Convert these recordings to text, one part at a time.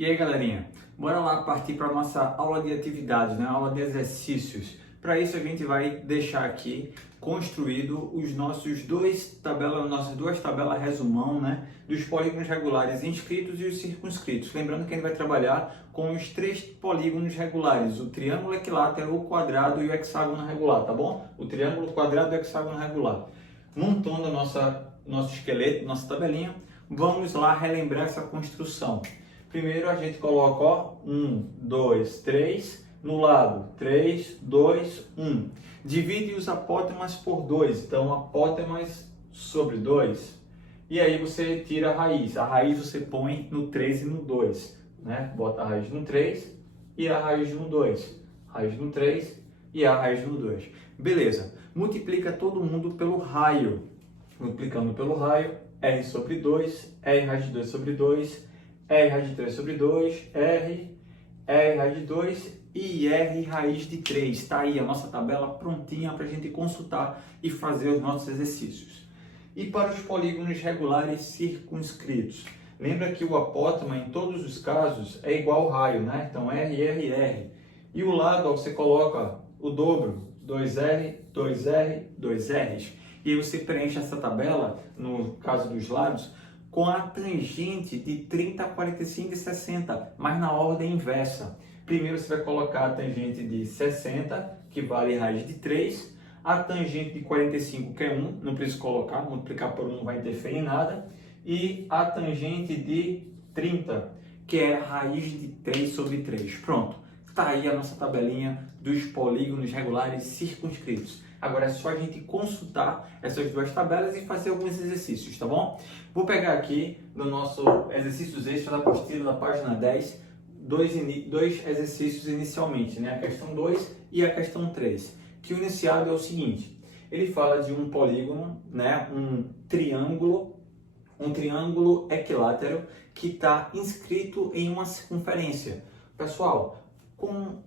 E aí, galerinha, bora lá partir para a nossa aula de atividades, né? Aula de exercícios. Para isso a gente vai deixar aqui construído os nossas duas tabelas resumão, né? Dos polígonos regulares inscritos e os circunscritos. Lembrando que a gente vai trabalhar com os três polígonos regulares, o triângulo equilátero, o quadrado e o hexágono regular, tá bom? O triângulo, o quadrado e o hexágono regular. Montando nosso esqueleto, nossa tabelinha, vamos lá relembrar essa construção. Primeiro a gente coloca, ó, 1, 2, 3, no lado, 3, 2, 1. Divide os apótemas por 2, então apótemas sobre 2. E aí você tira a raiz você põe no 3 e no 2, né? Bota a raiz no 3 e a raiz no 2. Raiz no 3 e a raiz no 2. Beleza, multiplica todo mundo pelo raio. Multiplicando pelo raio, r sobre 2, r raiz de 2 sobre 2, R raiz de 3 sobre 2, R raiz de 2 e R raiz de 3. Está aí a nossa tabela prontinha para a gente consultar e fazer os nossos exercícios. E para os polígonos regulares circunscritos, lembra que o apótema em todos os casos é igual ao raio, né? Então R, R, R. E o lado, ó, você coloca o dobro, 2R, 2R, 2Rs. E aí você preenche essa tabela, no caso dos lados, com a tangente de 30, 45 e 60, mas na ordem inversa. Primeiro você vai colocar a tangente de 60, que vale raiz de 3, a tangente de 45, que é 1, não preciso colocar, multiplicar por 1 não vai interferir em nada, e a tangente de 30, que é raiz de 3 sobre 3. Pronto, está aí a nossa tabelinha dos polígonos regulares circunscritos. Agora é só a gente consultar essas duas tabelas e fazer alguns exercícios, tá bom? Vou pegar aqui no nosso exercícios extras da apostila da página 10, dois exercícios inicialmente, né? A questão 2 e a questão 3. Que o iniciado é o seguinte, ele fala de um polígono, né? Um triângulo equilátero que está inscrito em uma circunferência. Pessoal,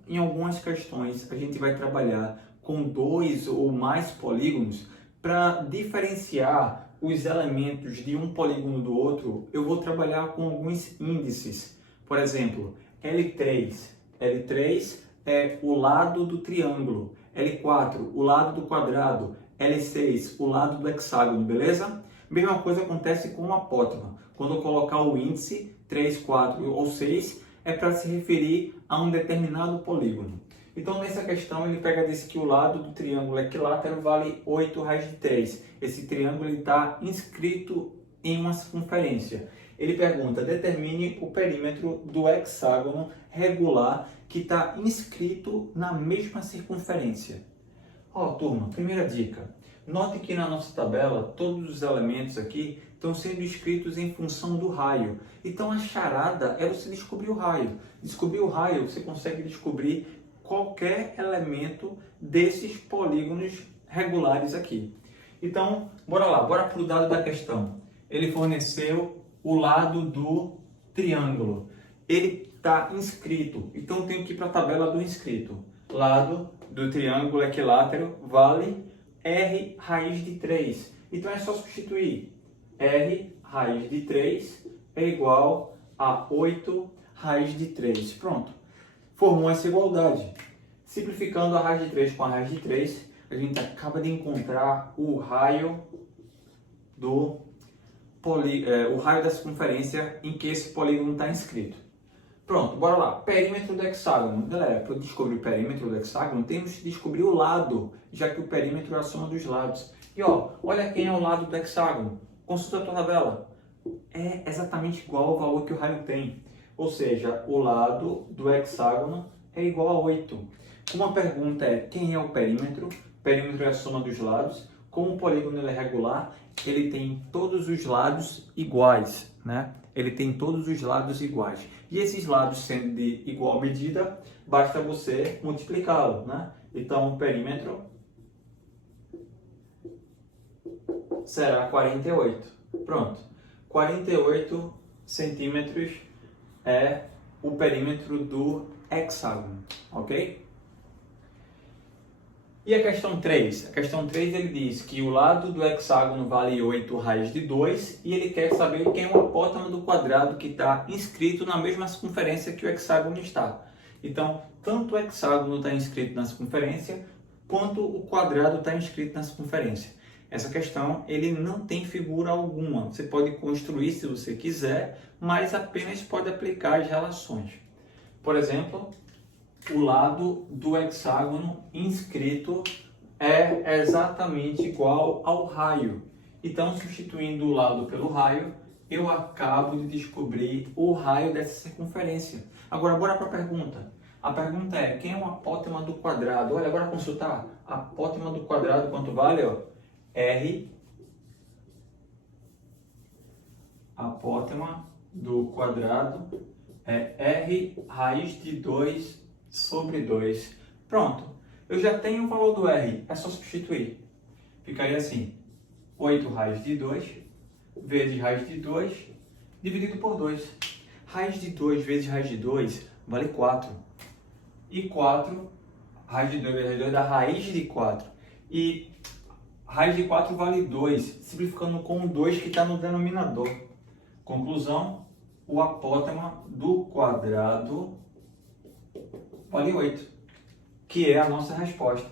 em algumas questões a gente vai trabalhar com 2 ou mais polígonos. Para diferenciar os elementos de um polígono do outro, eu vou trabalhar com alguns índices. Por exemplo, L3. L3 é o lado do triângulo. L4, o lado do quadrado. L6, o lado do hexágono, beleza? Mesma coisa acontece com o apótema. Quando eu colocar o índice 3, 4 ou 6, é para se referir a um determinado polígono. Então, nessa questão, ele diz que o lado do triângulo equilátero vale 8 raiz de 3. Esse triângulo está inscrito em uma circunferência. Ele pergunta, determine o perímetro do hexágono regular que está inscrito na mesma circunferência. Ó, turma, primeira dica. Note que na nossa tabela, todos os elementos aqui estão sendo escritos em função do raio. Então, a charada é você descobrir o raio. Descobrir o raio, você consegue descobrir qualquer elemento desses polígonos regulares aqui. Então, bora lá, bora para o dado da questão. Ele forneceu o lado do triângulo. Ele está inscrito, então eu tenho que ir para a tabela do inscrito. Lado do triângulo equilátero vale R raiz de 3. Então é só substituir. R raiz de 3 é igual a 8 raiz de 3. Pronto. Formou essa igualdade. Simplificando a raiz de 3 com a raiz de 3, a gente acaba de encontrar o raio da circunferência em que esse polígono está inscrito. Pronto, bora lá. Perímetro do hexágono. Galera, para descobrir o perímetro do hexágono, temos que descobrir o lado, já que o perímetro é a soma dos lados. E ó, olha quem é o lado do hexágono. Consulta a tua tabela. É exatamente igual ao valor que o raio tem. Ou seja, o lado do hexágono é igual a 8. Uma pergunta é, quem é o perímetro? O perímetro é a soma dos lados. Como o polígono é regular, ele tem todos os lados iguais, né? Ele tem todos os lados iguais. E esses lados sendo de igual medida, basta você multiplicá-lo, né? Então, o perímetro será 48. Pronto. 48 centímetros é o perímetro do hexágono, ok? E a questão 3? A questão 3 ele diz que o lado do hexágono vale 8 raiz de 2 e ele quer saber quem é o apótema do quadrado que está inscrito na mesma circunferência que o hexágono está. Então, tanto o hexágono está inscrito na circunferência, quanto o quadrado está inscrito na circunferência. Essa questão ele não tem figura alguma. Você pode construir se você quiser, mas apenas pode aplicar as relações. Por exemplo, o lado do hexágono inscrito é exatamente igual ao raio. Então, substituindo o lado pelo raio, eu acabo de descobrir o raio dessa circunferência. Agora, bora para a pergunta. A pergunta é, quem é o apótema do quadrado? Olha, agora consultar. Apótema do quadrado, quanto vale? Ó? R. Apótema do quadrado é R raiz de 2 sobre 2. Pronto, eu já tenho o valor do R, é só substituir. Ficaria assim, 8 raiz de 2 vezes raiz de 2 dividido por 2. Raiz de 2 vezes raiz de 2 vale 4. E 4, raiz de 2 vezes raiz de 2 dá raiz de 4. E raiz de 4 vale 2, simplificando com o 2 que está no denominador. Conclusão, o apótema do quadrado vale 8, que é a nossa resposta.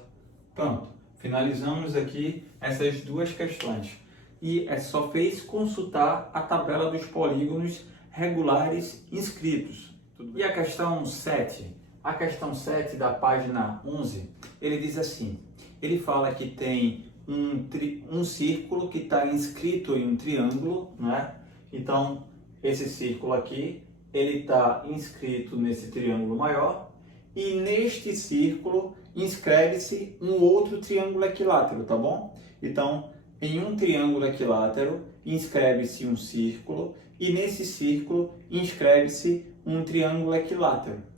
Pronto, finalizamos aqui essas duas questões. E é só fez consultar a tabela dos polígonos regulares inscritos. E a questão 7? A questão 7 da página 11, ele diz assim, ele fala que tem um círculo que está inscrito em um triângulo, né? Então, esse círculo aqui, ele está inscrito nesse triângulo maior, e neste círculo inscreve-se um outro triângulo equilátero, tá bom? Então, em um triângulo equilátero inscreve-se um círculo e nesse círculo inscreve-se um triângulo equilátero.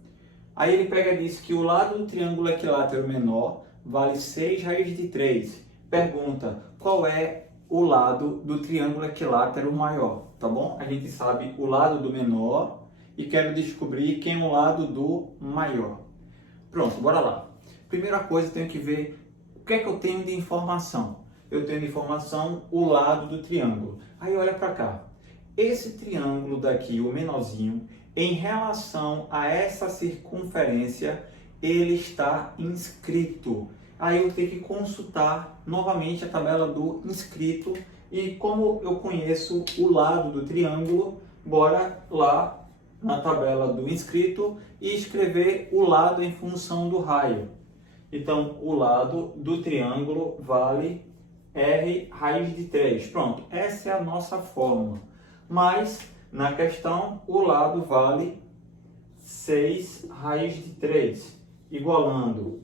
Aí ele pega e diz que o lado do triângulo equilátero menor vale 6 raiz de 3. Pergunta, qual é o lado do triângulo equilátero maior, tá bom? A gente sabe o lado do menor e quero descobrir quem é o lado do maior. Pronto, bora lá. Primeira coisa, eu tenho que ver o que é que eu tenho de informação. Eu tenho de informação o lado do triângulo. Aí olha para cá. Esse triângulo daqui, o menorzinho, em relação a essa circunferência, ele está inscrito. Aí eu tenho que consultar novamente a tabela do inscrito. E como eu conheço o lado do triângulo, bora lá na tabela do inscrito e escrever o lado em função do raio. Então, o lado do triângulo vale R raiz de 3. Pronto, essa é a nossa fórmula. Mas, na questão, o lado vale 6 raiz de 3. Igualando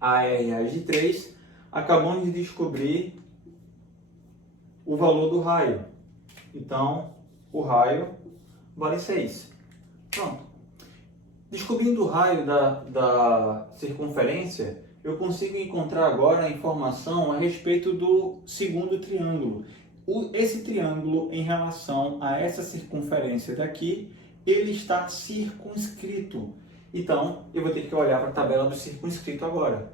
a R raiz de 3, acabamos de descobrir o valor do raio. Então, o raio vale 6. Pronto. Descobrindo o raio da circunferência, eu consigo encontrar agora a informação a respeito do segundo triângulo. Esse triângulo, em relação a essa circunferência daqui, ele está circunscrito. Então, eu vou ter que olhar para a tabela do circunscrito agora.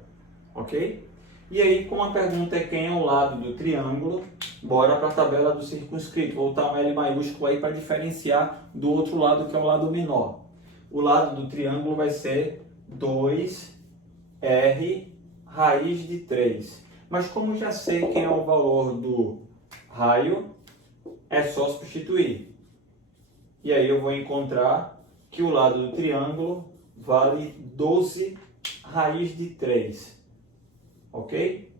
Ok? E aí, como a pergunta é quem é o lado do triângulo, bora para a tabela do circunscrito. Vou botar um L maiúsculo aí para diferenciar do outro lado, que é o lado menor. O lado do triângulo vai ser 2R raiz de 3. Mas como já sei quem é o valor do raio, é só substituir. E aí eu vou encontrar que o lado do triângulo vale 12 raiz de 3. Ok?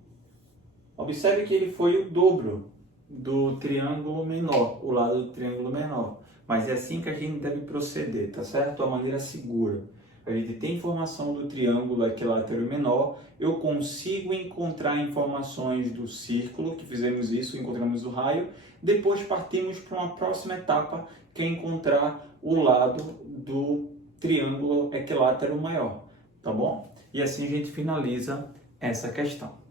Observe que ele foi o dobro do triângulo menor, o lado do triângulo menor. Mas é assim que a gente deve proceder, tá certo? A maneira segura. A gente tem informação do triângulo equilátero menor, eu consigo encontrar informações do círculo, que fizemos isso, encontramos o raio, depois partimos para uma próxima etapa, que é encontrar o lado do triângulo equilátero maior, tá bom? E assim a gente finaliza essa questão.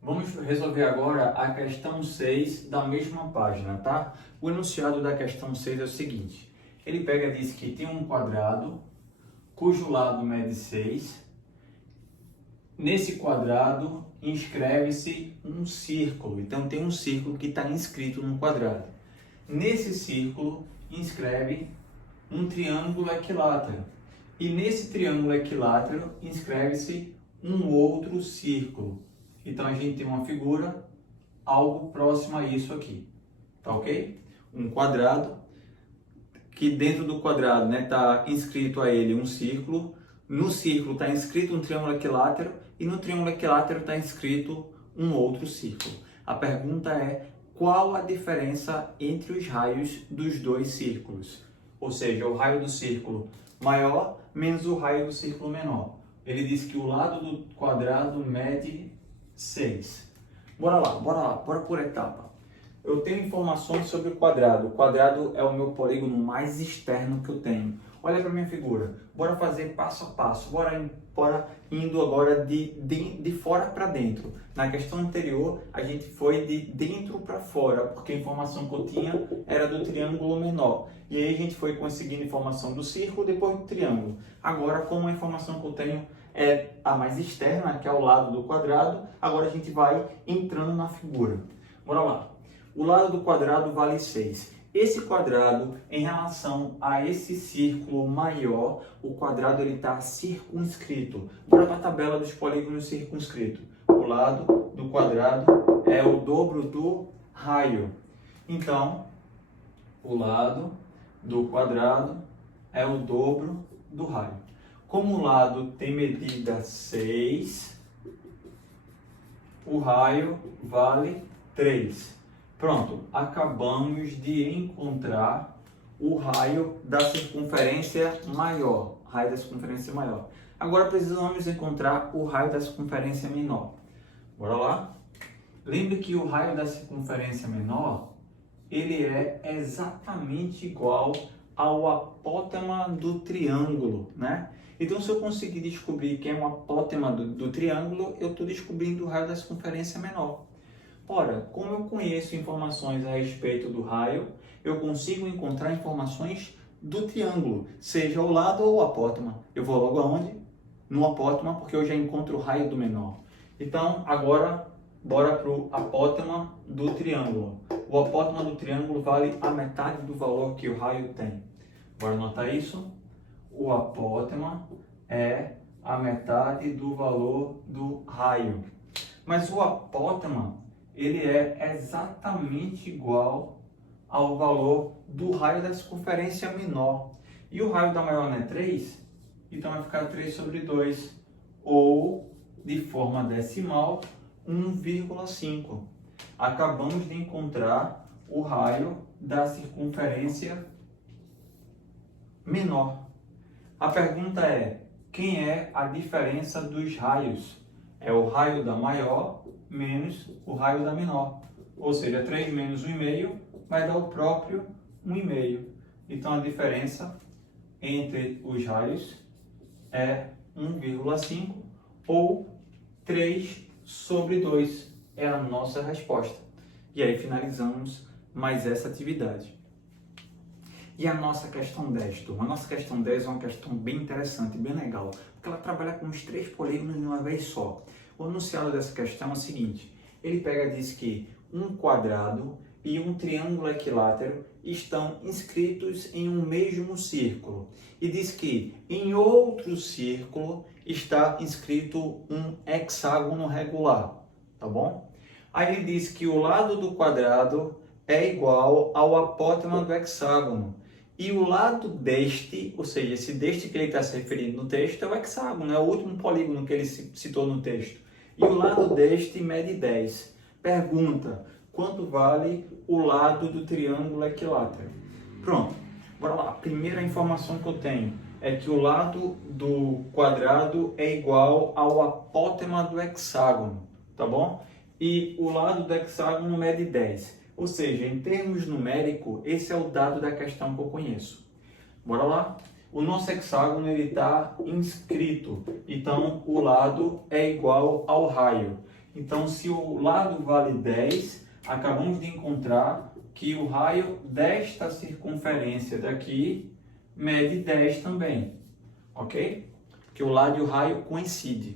Vamos resolver agora a questão 6 da mesma página, tá? O enunciado da questão 6 é o seguinte. Ele pega e diz que tem um quadrado cujo lado mede 6 Nesse quadrado inscreve-se um círculo. Então tem um círculo que está inscrito no quadrado. Nesse círculo inscreve um triângulo equilátero. E nesse triângulo equilátero inscreve-se um outro círculo. Então a gente tem uma figura algo próximo a isso aqui. Tá ok? Um quadrado, que dentro do quadrado está inscrito a ele um círculo. No círculo está inscrito um triângulo equilátero e no triângulo equilátero está inscrito um outro círculo. A pergunta é: qual a diferença entre os raios dos dois círculos? Ou seja, o raio do círculo maior menos o raio do círculo menor. Ele diz que o lado do quadrado mede 6. Bora por etapa. Eu tenho informações sobre o quadrado. O quadrado é o meu polígono mais externo que eu tenho. Olha para minha figura. Bora fazer passo a passo. Bora indo agora de fora para dentro. Na questão anterior, a gente foi de dentro para fora, porque a informação que eu tinha era do triângulo menor. E aí a gente foi conseguindo informação do círculo, depois do triângulo. Agora, como a informação que eu tenho é a mais externa, que é o lado do quadrado, agora a gente vai entrando na figura. Bora lá. O lado do quadrado vale 6. Esse quadrado, em relação a esse círculo maior, o quadrado está circunscrito. Bora para a tabela dos polígonos circunscritos. O lado do quadrado é o dobro do raio. Então, o lado do quadrado é o dobro do raio. Como o lado tem medida 6, o raio vale 3. Pronto, acabamos de encontrar o raio da circunferência maior. Raio da circunferência maior. Agora precisamos encontrar o raio da circunferência menor. Bora lá? Lembre que o raio da circunferência menor, ele é exatamente igual ao apótema do triângulo, né? Então, se eu conseguir descobrir quem é o apótema do triângulo, eu estou descobrindo o raio da circunferência menor. Ora, como eu conheço informações a respeito do raio, eu consigo encontrar informações do triângulo, seja o lado ou o apótema. Eu vou logo aonde? No apótema, porque eu já encontro o raio do menor. Então, agora, bora para o apótema do triângulo. O apótema do triângulo vale a metade do valor que o raio tem. Bora anotar isso? O apótema é a metade do valor do raio. Mas o apótema, ele é exatamente igual ao valor do raio da circunferência menor. E o raio da maior não é 3? Então vai ficar 3 sobre 2. Ou, de forma decimal, 1,5. Acabamos de encontrar o raio da circunferência menor. A pergunta é: quem é a diferença dos raios? É o raio da maior menos o raio da menor. Ou seja, 3 menos 1,5 vai dar o próprio 1,5. Então a diferença entre os raios é 1,5 ou 3 sobre 2. É a nossa resposta. E aí finalizamos mais essa atividade. E a nossa questão 10, turma? A nossa questão 10 é uma questão bem interessante, bem legal, porque ela trabalha com os 3 polígonos de uma vez só. O enunciado dessa questão é o seguinte: ele pega e diz que um quadrado e um triângulo equilátero estão inscritos em um mesmo círculo. E diz que em outro círculo está inscrito um hexágono regular, tá bom? Aí ele diz que o lado do quadrado é igual ao apótema do hexágono. E o lado deste, ou seja, esse deste que ele está se referindo no texto, é o hexágono, é o último polígono que ele citou no texto. E o lado deste mede 10. Pergunta: quanto vale o lado do triângulo equilátero? Pronto, bora lá. A primeira informação que eu tenho é que o lado do quadrado é igual ao apótema do hexágono, tá bom? E o lado do hexágono mede 10. Ou seja, em termos numéricos, esse é o dado da questão que eu conheço. Bora lá? O nosso hexágono está inscrito, então o lado é igual ao raio. Então, se o lado vale 10, acabamos de encontrar que o raio desta circunferência daqui mede 10 também, ok? Que o lado e o raio coincidem.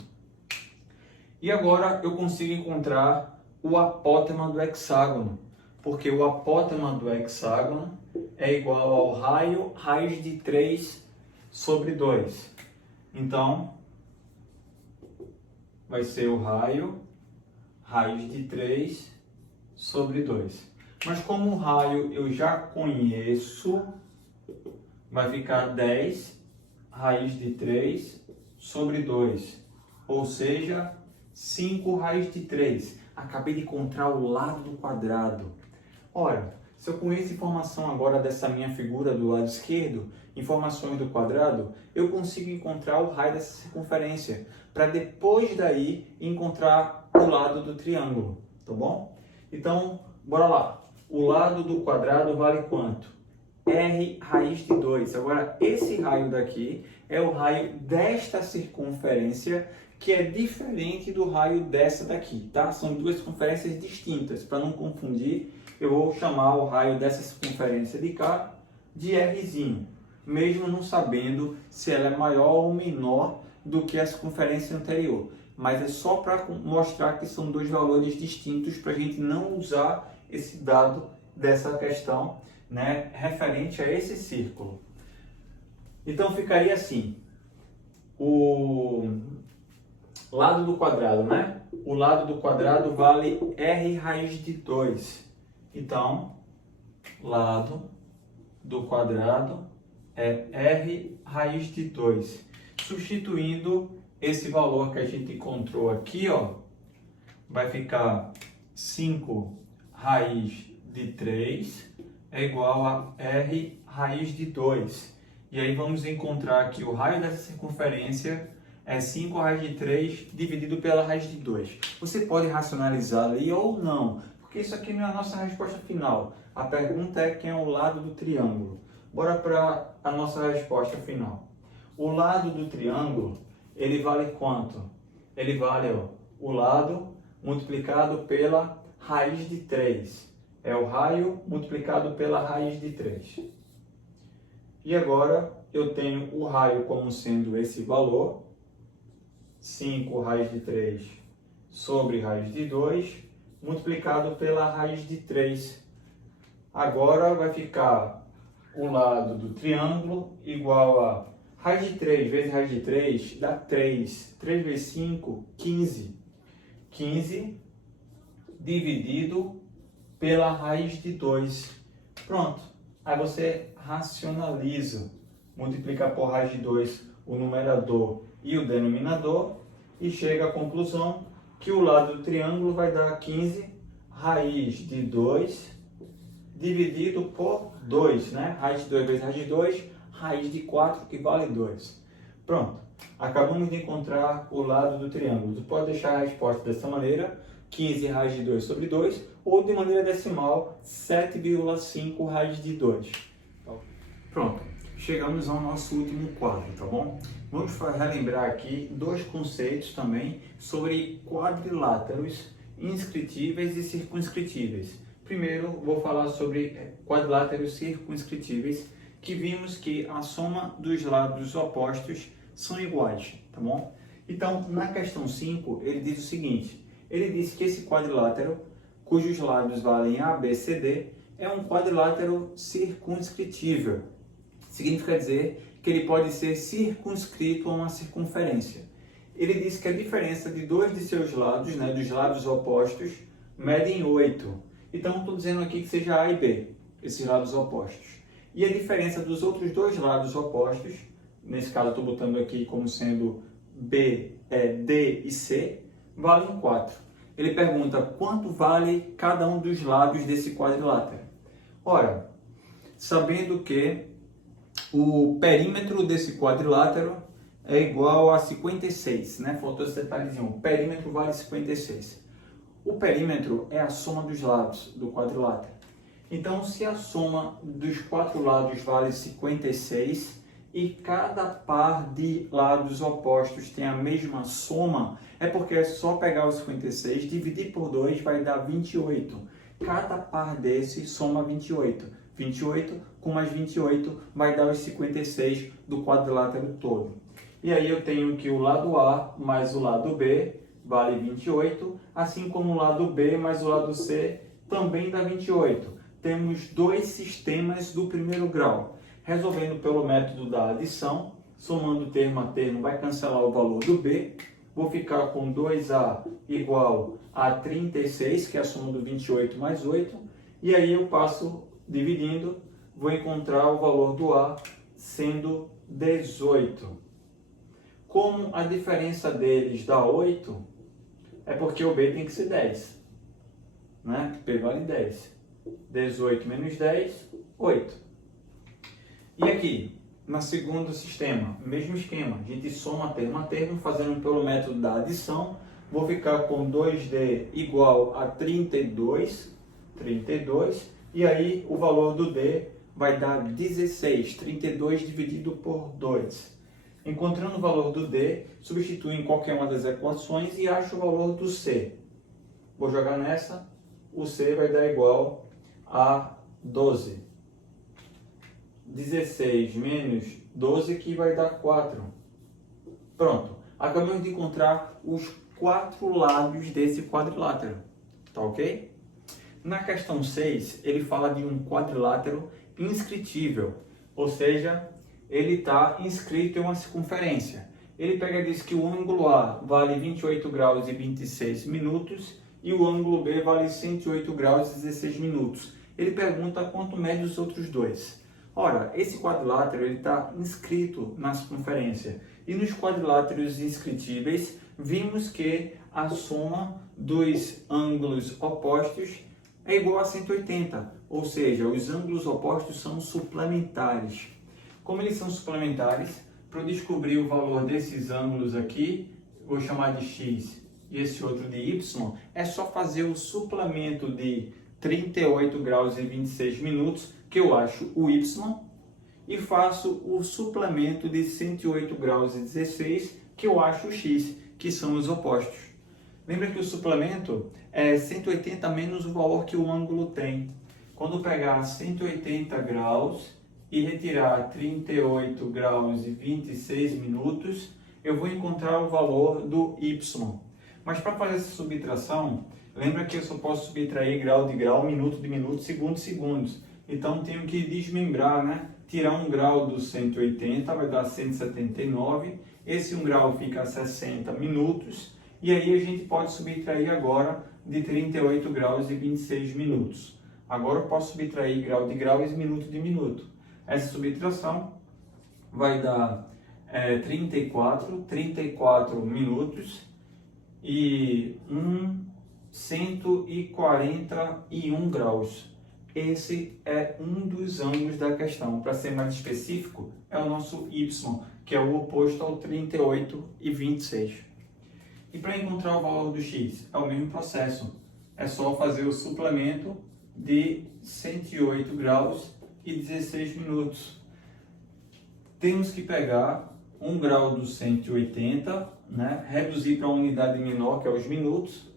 E agora eu consigo encontrar o apótema do hexágono, porque o apótema do hexágono é igual ao raio raiz de 3 sobre 2. Então, vai ser o raio raiz de 3 sobre 2. Mas como o raio eu já conheço, vai ficar 10 raiz de 3 sobre 2. Ou seja, 5 raiz de 3. Acabei de encontrar o lado do quadrado. Ora, se eu conheço informação agora dessa minha figura do lado esquerdo, informações do quadrado, eu consigo encontrar o raio dessa circunferência, para depois daí encontrar o lado do triângulo, tá bom? Então, bora lá. O lado do quadrado vale quanto? R raiz de 2. Agora, esse raio daqui é o raio desta circunferência, que é diferente do raio dessa daqui, tá? São duas circunferências distintas. Para não confundir, eu vou chamar o raio dessa circunferência de cá de Rzinho, mesmo não sabendo se ela é maior ou menor do que a circunferência anterior. Mas é só para mostrar que são dois valores distintos, para a gente não usar esse dado dessa questão, né, referente a esse círculo. Então ficaria assim, o lado do quadrado, né? O lado do quadrado vale R raiz de 2. Então, lado do quadrado é R raiz de 2. Substituindo esse valor que a gente encontrou aqui, ó, vai ficar 5 raiz de 3 é igual a R raiz de 2. E aí vamos encontrar que o raio dessa circunferência é 5 raiz de 3 dividido pela raiz de 2. Você pode racionalizar ali ou não, porque isso aqui não é a nossa resposta final. A pergunta é quem é o lado do triângulo. Bora para a nossa resposta final. O lado do triângulo, ele vale quanto? Ele vale, ó, o lado multiplicado pela raiz de 3. É o raio multiplicado pela raiz de 3. E agora eu tenho o raio como sendo esse valor, 5 raiz de 3 sobre raiz de 2, multiplicado pela raiz de 3. Agora vai ficar o lado do triângulo igual a raiz de 3 vezes raiz de 3 dá 3. 3 vezes 5, 15. 15 dividido pela raiz de 2. Pronto. Aí você racionaliza. Multiplica por raiz de 2 o numerador e o denominador e chega à conclusão que o lado do triângulo vai dar 15 raiz de 2 dividido por 2, né? Raiz de 2 vezes raiz de 2, raiz de 4, que vale 2. Pronto. Acabamos de encontrar o lado do triângulo. Tu pode deixar a resposta dessa maneira, 15 raiz de 2 sobre 2, ou de maneira decimal, 7,5 raiz de 2. Pronto. Chegamos ao nosso último quadro, tá bom? Vamos relembrar aqui dois conceitos também sobre quadriláteros inscritíveis e circunscritíveis. Primeiro, vou falar sobre quadriláteros circunscritíveis, que vimos que a soma dos lados opostos são iguais, tá bom? Então, na questão 5, ele diz o seguinte, ele diz que esse quadrilátero, cujos lados valem A, B, C, D, é um quadrilátero circunscritível. Significa dizer que ele pode ser circunscrito a uma circunferência. Ele diz que a diferença de dois de seus lados, né, dos lados opostos, medem 8. Então, estou dizendo aqui que seja A e B, esses lados opostos. E a diferença dos outros dois lados opostos, nesse caso estou botando aqui como sendo B, D e C, valem 4. Ele pergunta quanto vale cada um dos lados desse quadrilátero. Ora, sabendo que o perímetro desse quadrilátero é igual a 56, né? Faltou esse detalhezinho. O perímetro vale 56. O perímetro é a soma dos lados do quadrilátero. Então, se a soma dos 4 lados vale 56 e cada par de lados opostos tem a mesma soma, é porque é só pegar os 56, dividir por 2 vai dar 28. Cada par desse soma 28. 28 com mais 28 vai dar os 56 do quadrilátero todo. E aí eu tenho que o lado A mais o lado B vale 28, assim como o lado B mais o lado C também dá 28. Temos dois sistemas do primeiro grau. Resolvendo pelo método da adição, somando termo a termo, vai cancelar o valor do B. Vou ficar com 2A igual a 36, que é a soma do 28 mais 8. E aí eu passo dividindo, vou encontrar o valor do A sendo 18. Como a diferença deles dá 8, é porque o B tem que ser 10. Né? B vale 10. 18 menos 10, 8. E aqui, no segundo sistema, mesmo esquema. A gente soma termo a termo, fazendo pelo método da adição. Vou ficar com 2D igual a 32. E aí o valor do D vai dar 16. 32 dividido por 2. Encontrando o valor do D, substituo em qualquer uma das equações e acho o valor do C. Vou jogar nessa. O C vai dar igual a 12. 16 menos 12 que vai dar 4. Pronto. Acabamos de encontrar os 4 lados desse quadrilátero. Tá ok? Na questão 6, ele fala de um quadrilátero inscritível. Ou seja, ele está inscrito em uma circunferência. Ele pega e diz que o ângulo A vale 28 graus e 26 minutos e o ângulo B vale 108 graus e 16 minutos. Ele pergunta quanto mede os outros dois. Ora, esse quadrilátero está inscrito na circunferência. E nos quadriláteros inscritíveis, vimos que a soma dos ângulos opostos é igual a 180. Ou seja, os ângulos opostos são suplementares. Como eles são suplementares, para eu descobrir o valor desses ângulos aqui, vou chamar de x e esse outro de y, é só fazer o suplemento de 38 graus e 26 minutos, que eu acho o y, e faço o suplemento de 108 graus e 16, que eu acho o x, que são os opostos. Lembra que o suplemento é 180 menos o valor que o ângulo tem. Quando eu pegar 180 graus e retirar 38 graus e 26 minutos, eu vou encontrar o valor do y. Mas para fazer essa subtração, lembra que eu só posso subtrair grau de grau, minuto de minuto, segundo de segundos. Então tenho que desmembrar, né? Tirar 1 grau do 180, vai dar 179. Esse 1 grau fica a 60 minutos. E aí a gente pode subtrair agora de 38 graus e 26 minutos. Agora eu posso subtrair grau de grau e minuto de minuto. Essa subtração vai dar 34 minutos e 141 graus. Esse é um dos ângulos da questão. Para ser mais específico, é o nosso y, que é o oposto ao 38 e 26. E para encontrar o valor do x, é o mesmo processo. É só fazer o suplemento de 108 graus e 16 minutos. Temos que pegar 1 grau do 180, né? Reduzir para uma unidade menor, que é os minutos,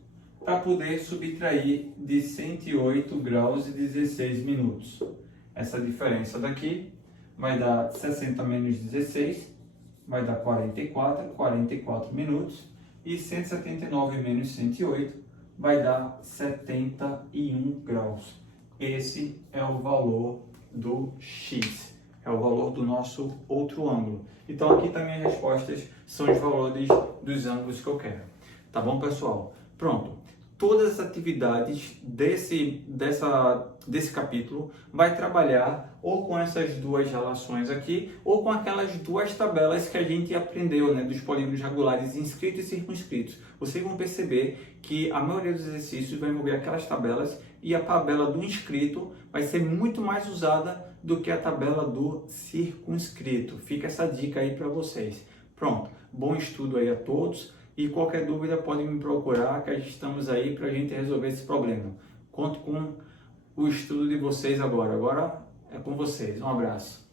para poder subtrair de 108 graus e 16 minutos. Essa diferença daqui vai dar 60 menos 16, vai dar 44 minutos, e 179 menos 108 vai dar 71 graus. Esse é o valor do x, é o valor do nosso outro ângulo. Então aqui também as respostas são os valores dos ângulos que eu quero. Tá bom, pessoal? Pronto. Todas as atividades desse capítulo vai trabalhar ou com essas duas relações aqui, ou com aquelas duas tabelas que a gente aprendeu, né, dos polígonos regulares inscritos e circunscritos. Vocês vão perceber que a maioria dos exercícios vai envolver aquelas tabelas e a tabela do inscrito vai ser muito mais usada do que a tabela do circunscrito. Fica essa dica aí para vocês. Pronto, bom estudo aí a todos. E qualquer dúvida pode me procurar, que estamos aí para a gente resolver esse problema. Conto com o estudo de vocês agora. Agora é com vocês. Um abraço.